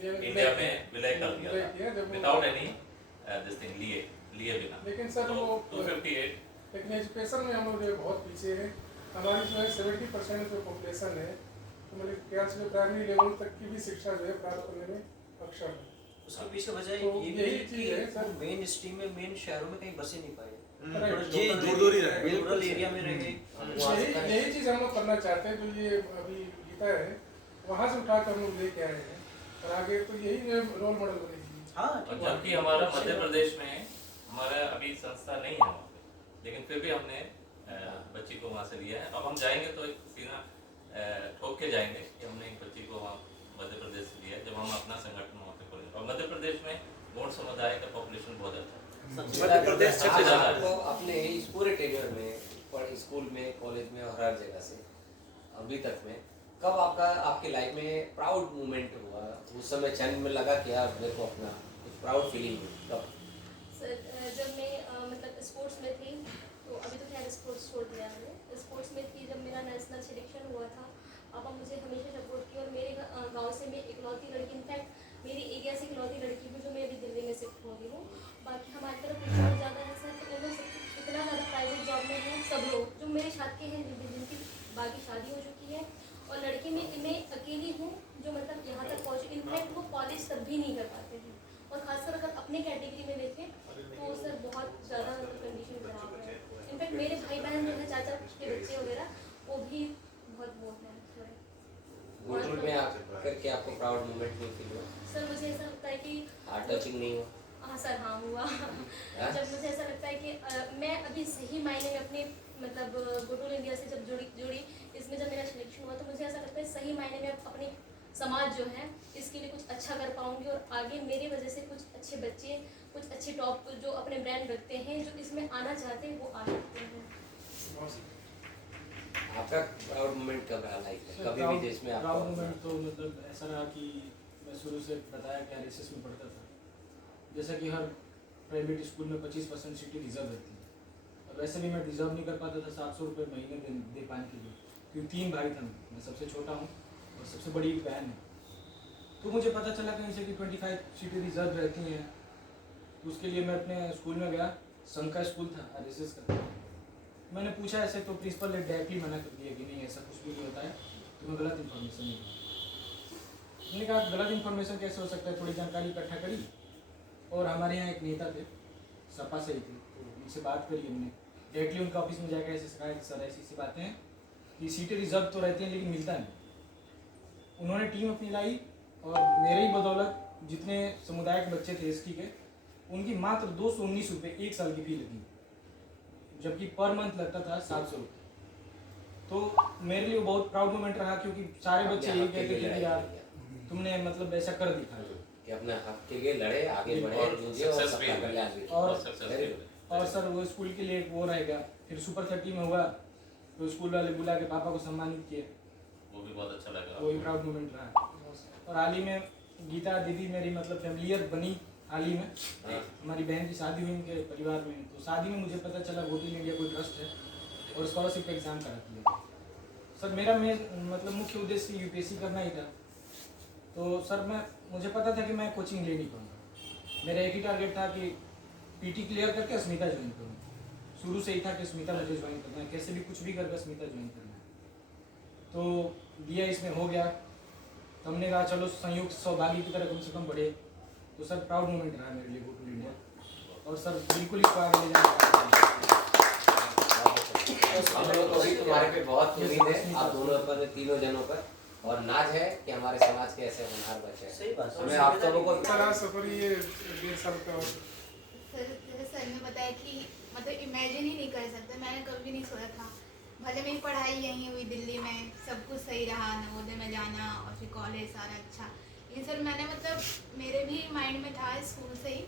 India में विलय कर दिया था विदाउट एनी दिस थिंग लिए बिना। लेकिन सर वो 258 लेकिन एजुकेशन में हम लोग जो बहुत पीछे हैं। हमारी जो है 70% जो पॉपुलेशन है, तो मेरे ख्याल से प्राइमरी लेवल तक की भी शिक्षा जो है प्राप्त करने में अक्षम है। उसके पीछे वजह तो ये भी यही है चीज़ है कि सर। मेन स्ट्रीम में मेन शहरों में कहीं बस ही नहीं पाए, ये दूर ही रहे, रूरल एरिया में रहे। यही चीज़ हम लोग करना चाहते हैं। जो ये अभी गीता है वहाँ से उठा कर हम लोग लेके आए हैं, और आगे तो यही जो है रोल मॉडल बनेगी। हाँ, और जबकि हमारा मध्य प्रदेश में हमारा अभी संस्था नहीं है वहाँ पे, लेकिन फिर भी हमने बच्ची को वहाँ से लिया है। अब हम जाएंगे तो एक सीना ठोक के जाएंगे कि हमने एक बच्ची को वहाँ मध्य प्रदेश से लिया है, जब हम अपना संगठन वहाँ पे खोलेंगे। और मध्य प्रदेश में गौड़ समुदाय का पॉपुलेशन बहुत अच्छा है। मध्य प्रदेश सबसे ज़्यादा है। आपको अपने इस पूरे टेन्योर में स्कूल में, कॉलेज में और हर जगह से अभी तक में कब आपके लाइफ में प्राउड मोमेंट हुआ? उस समय चैन में लगा कि यार मेरे को अपना कुछ प्राउड फीलिंग हुई कब? सर जब मैं मतलब स्पोर्ट्स में थी, तो अभी तो खैर स्पोर्ट्स छोड़ दिया मैंने। स्पोर्ट्स में थी जब मेरा नेशनल सिलेक्शन हुआ था, पापा मुझे हमेशा सपोर्ट किया। और मेरे गांव से मैं इकलौती लड़की, इनफैक्ट मेरी एरिया से इकलौती लड़की हूँ जो मैं अभी दिल्ली में शिफ्ट हो गई हूँ। बाकी हमारी तरफ कुछ और ज़्यादा है सर, तो उनमें सब इतना ज़्यादा प्राइवेट जॉब में है सब लोग जो मेरे साथ के हैं, जिनकी बाकी शादी हो चुकी है। और लड़की में मैं अकेली हूँ जो मतलब यहाँ तक पहुँची। इनफैक्ट वो कॉलेज तक भी नहीं कर पाते हैं। और खासकर अगर अपने कैटेगरी में देखें तो सर बहुत ज़्यादा कंडीशन खराब है। इनफैक्ट मेरे भाई बहन जो है, चाचा के बच्चे वगैरह, वो भी बहुत वो हैं थोड़े। गुटुल में करके आपको प्राउड मोमेंट नहीं फील हुआ? सर मुझे ऐसा लगता है कि हार्ट टचिंग नहीं हुआ? हाँ सर, हाँ हुआ। जब मुझे ऐसा लगता है कि मैं अभी सही मायने में अपने मतलब गुटुल इंडिया से जब जुड़ी इसमें जब मेरा सिलेक्शन हुआ, तो मुझे ऐसा लगता है सही मायने में अपने समाज जो है इसके लिए कुछ अच्छा कर पाऊंगी। और आगे मेरी वजह से कुछ अच्छे बच्चे, कुछ अच्छे टॉप जो अपने ब्रांड रखते हैं, जो इसमें आना चाहते हैं, वो आ सकते हैं। आपका प्राउड मोमेंट कब रहा लाइफ में? कभी भी जिसमें आपको प्राउड मोमेंट तो मतलब ऐसा रहा कि मैं शुरू से बताया कि आरएसएस में पढ़ता था। जैसा कि हर प्राइवेट स्कूल में 25% सीटें रिजर्व रहती है, और वैसे भी मैं डिजर्व नहीं कर पाता था 700 रुपये महीने दे पाने के लिए, क्योंकि 3 भाई थे। मैं सबसे छोटा हूँ और सबसे बड़ी एक बहन है। तो मुझे पता चला कहीं से कि 25 सीटें रिजर्व रहती हैं। तो उसके लिए मैं अपने स्कूल में गया, संघ का स्कूल था आरएसएस का। मैंने पूछा ऐसे, तो प्रिंसिपल ने डायरेक्टली मना कर दिया कि नहीं ऐसा कुछ भी नहीं होता है, तुम्हें गलत इन्फॉर्मेशन नहीं है। मैंने कहा गलत इन्फॉर्मेशन कैसे हो सकता है? थोड़ी जानकारी इकट्ठा करी, और हमारे यहाँ एक नेता थे, सपा से ही थे, तो उनसे बात करी हमने। डायरेक्टली उनका ऑफिस में जाकर ऐसे सिखाया कि सर ऐसी बातें हैं कि सीटें रिजर्व तो रहती हैं लेकिन मिलता नहीं। उन्होंने टीम अपनी लाई, और मेरे ही बदौलत जितने समुदाय के बच्चे थे एसटी के, उनकी मात्र 219 रुपये 1 साल की फी लगी, जबकि पर मंथ लगता था 700 रुपये। तो मेरे लिए बहुत प्राउड मोमेंट रहा, क्योंकि सारे बच्चे यही कहते थे कि यार तुमने मतलब ऐसा कर दिखाया कि अपने हक के लिए लड़े, आगे बढ़े, और जूझे और सक्सेस सबका भी कल्याण भी। और और सर वो स्कूल के लिए एक वो रहेगा। फिर सुपर 30 में हुआ, तो स्कूल वाले बुला के पापा को सम्मानित किए, वो भी बहुत अच्छा लगा। वो भी प्राउड मोमेंट रहा। और हाल ही में गीता दीदी मेरी मतलब फैमिलियर बनी। हाल ही में हमारी बहन की शादी हुई उनके परिवार में, तो शादी में मुझे पता चला गुटुल इंडिया कोई ट्रस्ट है और स्कॉलरशिप का एग्ज़ाम कराती है। सर मेरा मतलब मुख्य उद्देश्य यूपीएससी करना ही था। तो सर मुझे पता था कि मैं कोचिंग ले नहीं पाऊँगा। मेरा एक ही टारगेट था कि पीटी क्लियर करके अस्मिता ज्वाइन करूँ। शुरू से ही था कि अस्मिता मुझे ज्वाइन करना है, कैसे भी कुछ भी करके अस्मिता ज्वाइन करना है। तो दिया, इसमें हो गया। तो हमने कहा चलो संयुक्त सौभाग्य की तरह कम से कम बढ़े। तो सर प्राउड मोमेंट रहा मेरे लिए गुटुल इंडिया, और सर बिल्कुल इसको आगे ले जाना। हम लोग को भी तुम्हारे पे बहुत उम्मीद है, आप दोनों पर, तीनों जनों पर, और नाज है कि हमारे समाज के ऐसे होनहार बच्चे हैं। सही बात। हमें आप सबों को सारा सफर ये 1.5 साल का। सर जैसे सर ने बताया कि मतलब इमेजिन ही नहीं कर सकते, मैंने कभी नहीं सोचा था। भले मेरी पढ़ाई यहीं हुई दिल्ली में, सब कुछ सही रहा, नवोदय में जाना और फिर कॉलेज सारा अच्छा। लेकिन सर मैंने मतलब मेरे भी माइंड में था स्कूल से ही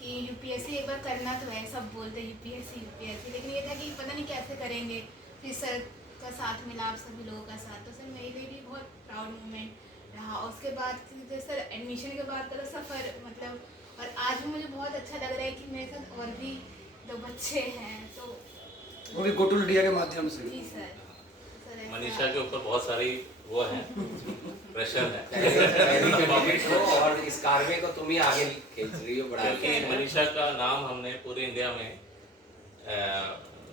कि यूपीएससी एक बार करना तो है, सब बोलते हैं यूपीएससी यूपीएससी, लेकिन ये था कि पता नहीं कैसे करेंगे। फिर सर का साथ मिला, आप सभी लोगों का साथ, तो सर मेरे लिए भी बहुत प्राउड मोमेंट रहा। उसके बाद जैसे सर एडमिशन के बाद का सफ़र मतलब, और आज भी मुझे बहुत अच्छा लग रहा है कि मेरे साथ और भी 2 बच्चे हैं, तो वो भी गुटुल इंडिया के माध्यम से। जी सर। मनीषा के ऊपर बहुत सारी वो हैं प्रेशर है पहली कैंडिडेट हो और इस कार्य को तुम ही आगे खींच रही हो, बड़ा क्योंकि मनीषा का नाम हमने पूरे इंडिया में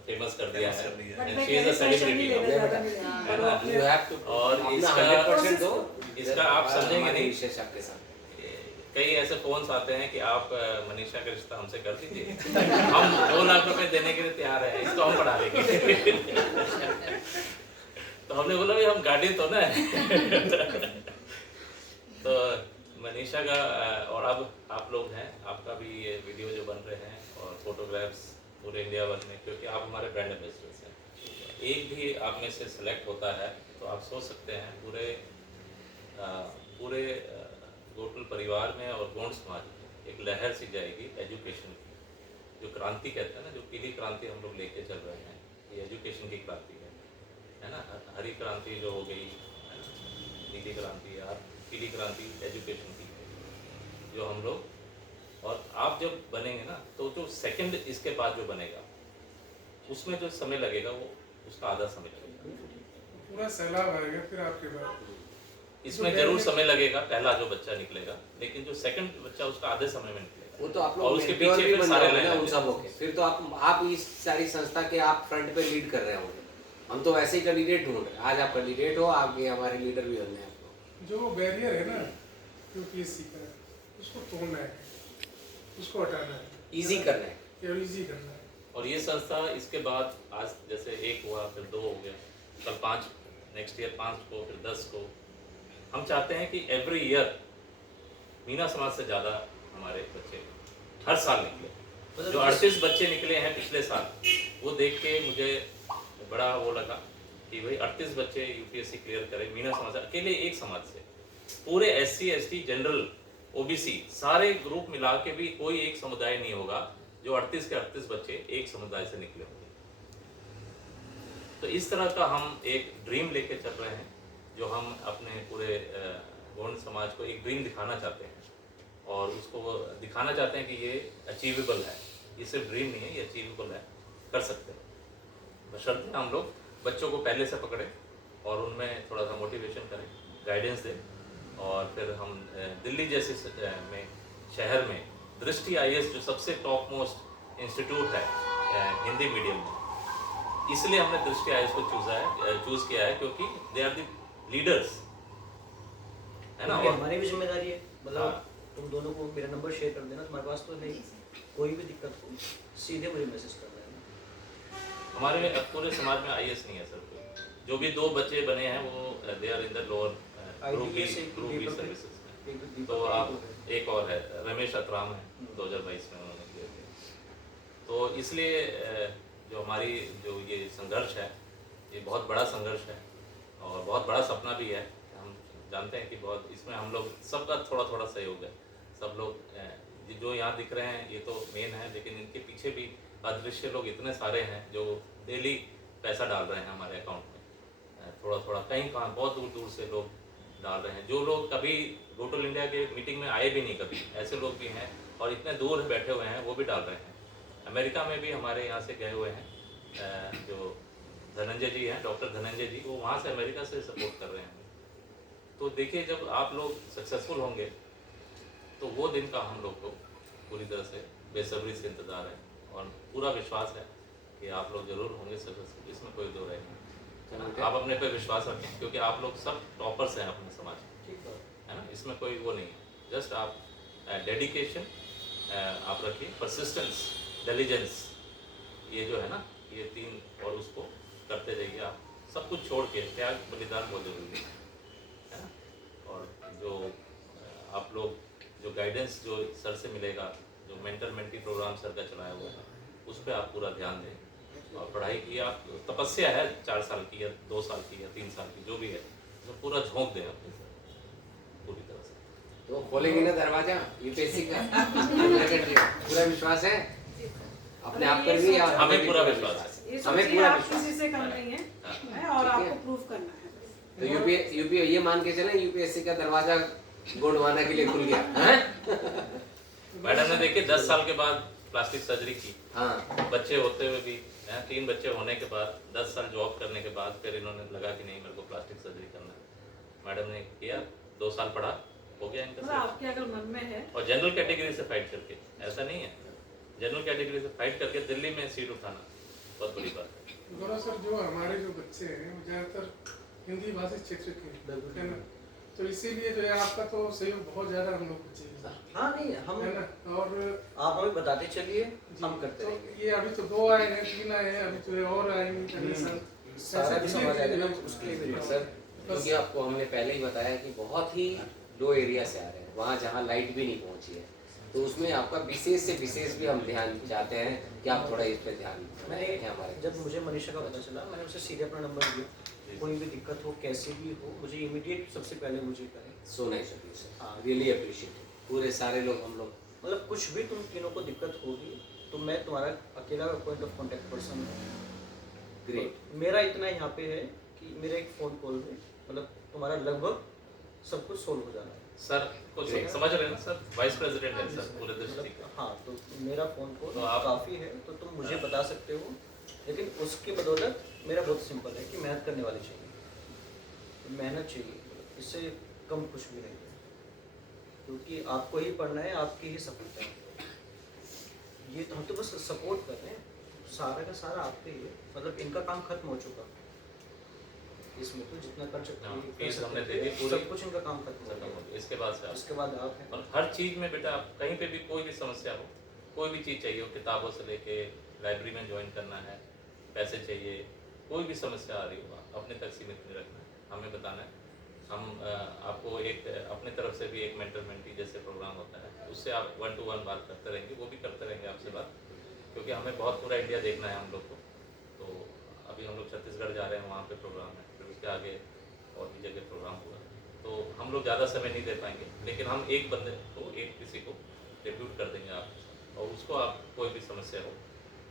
फेमस कर दिया है। But she is a celebrity है ना। यू हैव टू और इसका 100% दो, इसका आप समझेंगे हमारे नहीं। विशेष आपके साथ कई ऐसे फोन्स आते हैं कि आप मनीषा का रिश्ता हमसे कर दीजिए, हम 2 लाख रुपए देने के लिए तैयार हैं, इसको हम पढ़ा लेंगे। तो हमने बोला भाई हम गाड़ी तो ना है। तो मनीषा का और अब आप लोग हैं, आपका भी ये वीडियो जो बन रहे हैं और फोटोग्राफ्स पूरे इंडिया भर में, क्योंकि आप हमारे ब्रांड एम्बेसडर्स हैं। एक भी आप में से सिलेक्ट होता है तो आप सोच सकते हैं पूरे गोटल परिवार में और गोंड समाज में एक लहर सी जाएगी एजुकेशन की, जो क्रांति कहते हैं ना, जो पीली क्रांति हम लोग लेके चल रहे हैं, ये एजुकेशन की क्रांति है ना। हरी क्रांति जो हो गई, नीली क्रांति या पीली क्रांति एजुकेशन की, जो हम लोग, और आप जब बनेंगे ना तो जो सेकंड इसके बाद जो बनेगा उसमें जो समय लगेगा वो उसका आधा समय लगेगा। पूरा सैलाब आएगा फिर आपके बाद। इसमें जरूर समय लगेगा पहला जो बच्चा निकलेगा, लेकिन जो सेकंड बच्चा उसका आधे समय में निकलेगा। वो तो आप और लोग उसके मेंटोर पीछे भी फिर बन सारे जाओगे ना लाइन उन सबों के, फिर तो आप इस सारी संस्था के आप फ्रंट पे लीड कर रहे होंगे। हम तो वैसे ही कैंडिडेट ढूंढ रहे हैं, आज आप कैंडिडेट हो, आगे हमारे लीडर भी बनने हैं आपको। जो बैरियर है ना यूपीएससी का, उसको तोड़ना है, उसको हटाना है, इजी करना है। केवल इजी करना है। और ये संस्था इसके बाद आज जैसे 1 हुआ, फिर 2 हो गया, कल 5, नेक्स्ट ईयर 5 को, फिर 10 को। हम चाहते हैं कि एवरी ईयर मीना समाज से ज़्यादा हमारे बच्चे हर साल निकले। जो 38 बच्चे निकले हैं पिछले साल, वो देख के मुझे बड़ा वो लगा कि भाई 38 बच्चे यूपीएससी क्लियर करें मीना समाज, अकेले एक समाज से। पूरे SC ST जनरल OBC सारे ग्रुप मिला के भी कोई एक समुदाय नहीं होगा जो 38 के 38 बच्चे एक समुदाय से निकले होंगे। तो इस तरह का हम एक ड्रीम लेके चल रहे हैं, जो हम अपने पूरे गोंड समाज को एक ड्रीम दिखाना चाहते हैं, और उसको दिखाना चाहते हैं कि ये अचीवेबल है। ये सिर्फ ड्रीम नहीं है, ये अचीवेबल है, कर सकते हैं। बशर्ते हम लोग बच्चों को पहले से पकड़ें और उनमें थोड़ा सा मोटिवेशन करें, गाइडेंस दें, और फिर हम दिल्ली जैसे शहर में दृष्टि IAS जो सबसे टॉप मोस्ट इंस्टीट्यूट है हिंदी मीडियम में, इसलिए हमने दृष्टि IAS को चूज किया है, क्योंकि दे आर द लीडर्स, है ना। ये हमारी भी जिम्मेदारी है, मतलब हाँ। तुम दोनों को मेरा नंबर शेयर कर देना, तुम्हारे पास तो है ही। कोई भी दिक्कत हो सीधे मुझे मैसेज कर देना। हमारे में अब पूरे समाज में IAS नहीं है सर कोई। जो भी 2 बच्चे बने हैं वो they are in the lower group B services में। तो आप एक और है रमेश अतराम है, 2022 में उन्होंने किए थे। तो इसलिए जो हमारी जो ये संघर्ष है, ये बहुत बड़ा संघर्ष है और बहुत बड़ा सपना भी है। हम जानते हैं कि बहुत इसमें हम लोग सबका थोड़ा थोड़ा सहयोग है। सब लोग जो यहाँ दिख रहे हैं ये तो मेन है, लेकिन इनके पीछे भी अदृश्य लोग इतने सारे हैं जो डेली पैसा डाल रहे हैं हमारे अकाउंट में, थोड़ा थोड़ा, कहीं कहाँ बहुत दूर दूर से लोग डाल रहे हैं। जो लोग कभी गोटल इंडिया के मीटिंग में आए भी नहीं कभी, ऐसे लोग भी हैं, और इतने दूर बैठे हुए हैं, वो भी डाल रहे हैं। अमेरिका में भी हमारे यहाँ से गए हुए हैं जो धनंजय जी हैं, डॉक्टर धनंजय जी, वो वहाँ से अमेरिका से सपोर्ट कर रहे हैं। तो देखिए, जब आप लोग सक्सेसफुल होंगे तो वो दिन का हम लोग को पूरी तरह से बेसब्री से इंतज़ार है, और पूरा विश्वास है कि आप लोग जरूर होंगे सक्सेसफुल, इसमें कोई दो राय नहीं है। आप अपने पे विश्वास रखें, क्योंकि आप लोग सब टॉपर्स हैं अपने समाज में, है ना। इसमें कोई वो नहीं है, जस्ट आप डेडिकेशन आप रखिए, परसिस्टेंस, डिलीजेंस, ये जो है ना, ये 3, और उसको करते जाइए। आप सब कुछ छोड़ के, त्याग बलिदान बहुत जरूरी है ना। और जो आप लोग जो गाइडेंस जो सर से मिलेगा, जो मेंटर मेंटी प्रोग्राम सर का चलाया हुआ है, उस पर आप पूरा ध्यान दें, और पढ़ाई की आप तपस्या है 4 साल की या 2 साल की या 3 साल की, जो भी है, उसमें पूरा झोंक दें अपने पूरी तरह से। तो खोलेंगे ना दरवाजा यूपीएससी का पूरा विश्वास है अपने आप पर भी, और हमें पूरा विश्वास है। हमें पूरा आप विश्वास किसी से कम नहीं है, है, और ठीक है। आपको प्रूफ करना है। तो यूपी ये मान के चले यूपीएससी का दरवाजा गोंडवाना के लिए खुल गया है। मैडम ने देखिए 10 साल के बाद प्लास्टिक सर्जरी की, हाँ, बच्चे होते हुए भी, 3 बच्चे होने के बाद, 10 साल जॉब करने के बाद, फिर इन्होंने लगा कि नहीं, मेरे को प्लास्टिक सर्जरी करना है। मैडम ने किया, 2 साल पढ़ा, हो गया इनका मतलब सिलेक्शन। आपके अगर मन में है और जनरल कैटेगरी से फाइट करके, ऐसा नहीं है, जनरल कैटेगरी से फाइट करके दिल्ली में सीट उठाना बहुत बड़ी बात है। गौरव सर, जो हमारे जो बच्चे हैं वो ज़्यादातर हिंदी भाषी क्षेत्र के है ना, तो इसीलिए जो है आपका तो सहयोग बहुत ज़्यादा हम लोग को चाहिए सर, हाँ नहीं हम है ना। और आप हमें बताते चलिए, हम करते तो रहेंगे। ये अभी तो 2 आए हैं, 3 आए हैं, अभी जो है और आएंगे अगले साल। सारा भी ऐसे समझ आएगा ना, धीरे-धीरे उसके लिए भी सर, क्योंकि आपको हमने पहले ही बताया कि बहुत ही लो एरिया से आ रहे हैं, वहाँ जहाँ लाइट भी नहीं पहुँची है, तो उसमें आपका विशेष से विशेष भी हम ध्यान चाहते हैं कि आप थोड़ा इस पर ध्यान रखें हमारे। जब मुझे मनीषा का पता चला, मैंने उसे सीधे अपना नंबर दिया, कोई भी दिक्कत हो कैसे भी हो, मुझे इमीडिएट सबसे पहले मुझे करें। So nice of you sir, हाँ। रियली अप्रिशिएट, पूरे सारे लोग हम लोग मतलब कुछ भी तुम तीनों को दिक्कत होगी तो मैं तुम्हारा अकेला पॉइंट ऑफ कांटेक्ट पर्सन हूँ। ग्रेट। मेरा इतना यहाँ पे है कि मेरे एक फ़ोन कॉल में मतलब तुम्हारा लगभग सब कुछ सोल्व हो जाना है। सर कुछ Great. समझ रहे हैं ना सर, वाइस प्रेसिडेंट है सर पूरे डिस्ट्रिक्ट का। हाँ, तो मेरा फ़ोन कॉल तो आप- काफ़ी है, तो तुम मुझे बता सकते हो, लेकिन उसके बदौलत मेरा बहुत सिंपल है कि मेहनत करने वाली चाहिए, तो मेहनत चाहिए, इससे कम कुछ भी नहीं है, क्योंकि आपको ही पढ़ना है, आपकी ही सफलता है। ये तो हम तो बस सपोर्ट कर रहे हैं, सारा का सारा आप पे ही है। मतलब इनका काम खत्म हो चुका, इसमें तो जितना कर सकते हाँ, हैं कर फीस सकते हमने हैं। दे दी पूरी। सब कुछ इनका काम खत्म हो खत्म हो गया। गया, इसके बाद से आप, उसके बाद आप हैं। और हर चीज़ में बेटा आप कहीं पे भी कोई भी समस्या हो, कोई भी चीज़ चाहिए हो, किताबों से लेके लाइब्रेरी में ज्वाइन करना है, पैसे चाहिए, कोई भी समस्या आ रही हो, अपने तक सीमित नहीं रखना है, हमें बताना है। हम आपको एक अपने तरफ से भी एक मेंटर मेंटी जैसे प्रोग्राम होता है, उससे आप 1 to 1 बात करते रहेंगे, वो भी करते रहेंगे आपसे बात, क्योंकि हमें बहुत पूरा इंडिया देखना है हम लोग को। तो अभी हम लोग छत्तीसगढ़ जा रहे हैं, वहाँ पे प्रोग्राम है, फिर उसके आगे और भी जगह प्रोग्राम होगा, तो हम लोग ज़्यादा समय नहीं दे पाएंगे, लेकिन हम एक बंदे को, एक किसी को डेब्यूट कर देंगे आप, और उसको आप कोई भी समस्या हो,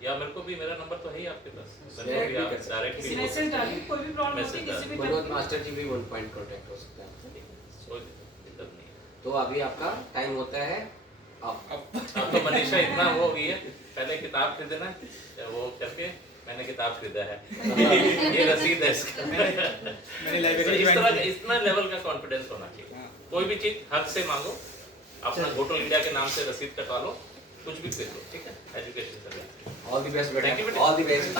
या मेरे को भी, मेरा नंबर तो है ही आपके पास, मेरे को भी आप डायरेक्ट भी बोल मैसेज सकते डालिए, हैं, कोई भी प्रॉब्लम होती है मैसेज किसी भी मनोज तरह मास्टर जी भी 1 पॉइंट कॉन्टेक्ट हो सकते हैं आपसे। कोई दिक्कत नहीं है। तो अभी आपका टाइम होता है, आप अब तो मनीषा इतना वो हो गई है, पहले किताब खरीदना वो करके मैंने किताब खरीदा है, ये रसीद है इसका। मैंने लाइब्रेरी इस तरह इतना लेवल का कॉन्फिडेंस होना चाहिए, कोई भी चीज हद से मांगो, अपना गोटो इंडिया के नाम से रसीद कटवा लो, कुछ भी खरीद लो, ठीक है, education service. All the best Thank you, बेटा, बेटा। All the best.